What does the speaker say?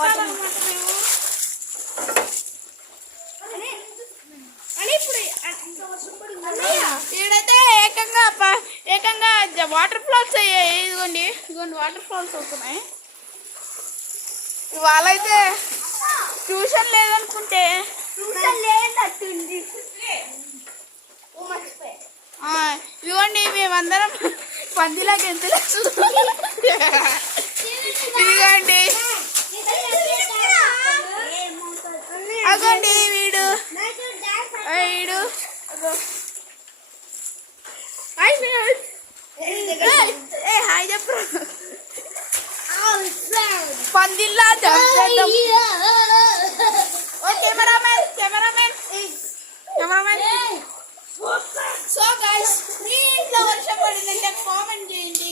కొట్టాలన్నమాట మేము. ఈడైతే ఏకంగా water falls అయ్యాయి. ఇదిగోండి వాటర్ ఫాల్స్ అవుతున్నాయి. వాళ్ళైతే ట్యూషన్ లేదనుకుంటే ఇదిగోండి మేమందరం పందిలాగా ఎంత ఇదిగోండి అగోండి వీడు హాయ్ చెప్పు పందిల్లా కెమెరామెన్ సో గైస్ మీ ఇంట్లో వర్షం పడిందంటే కామెంట్ చేయండి.